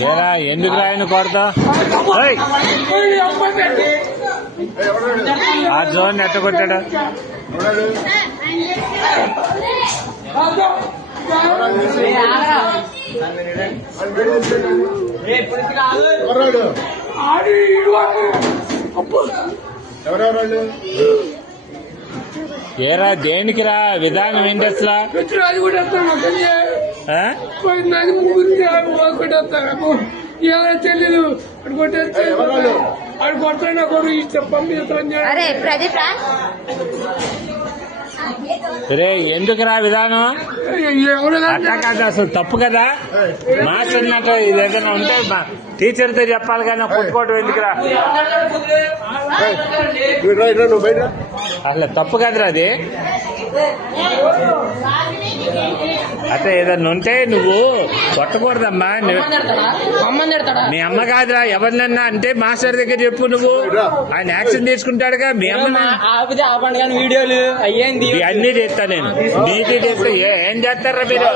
ఏరా ఎందుకు రాయను కొడతా ఆ జోన్ ఎట్ట కొట్టాడు ఏరా దేనికి రా విధానం ఏంటి అసలు తెలియదు అడు కొట్టాడు కొడు రే ఎందుకురా విధానం అట్లా కాదు అసలు తప్పు కదా మాస్టర్ ఇది ఏదైనా ఉంటే టీచర్తో చెప్పాలి కానీ కొట్టుకోవటం ఎందుకురా అసలు తప్పు కదరా అది అట్లా ఏదన్నా ఉంటే నువ్వు కొట్టకూడదమ్మా మీ అమ్మ కాదురా ఎవరినన్నా అంటే మాస్టర్ దగ్గర చెప్పు నువ్వు ఆయన యాక్షన్ తీసుకుంటాడుగా మీ అమ్మ వీడియోలు అయ్యేంది అన్నీ చేస్తా నేను నీతి చేస్తే ఏం చేస్తారా మీరు